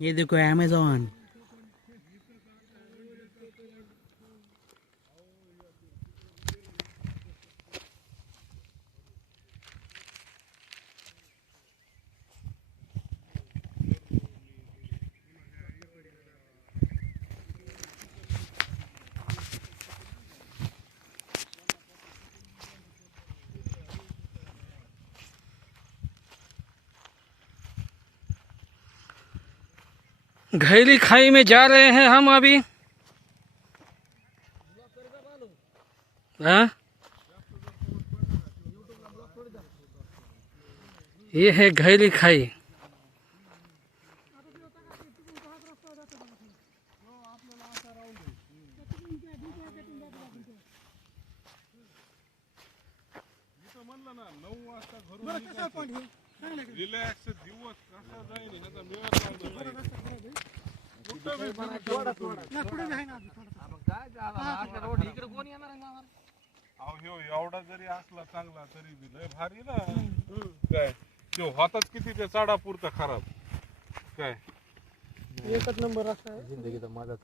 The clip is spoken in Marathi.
ये देखो अमेज़न। घैली खाई में जा रहे हैं हम अभी। हाँ, ये है घैली खाई। रिलॅक्स दिवस कसा जाईल ह्याचा मेळ एवढा जरी असला चांगला तरी बी लय भारी ना काय तो होताच किती ते चाडा पुरता खराब काय एकच नंबर असा आहे जिंदगीचा माझा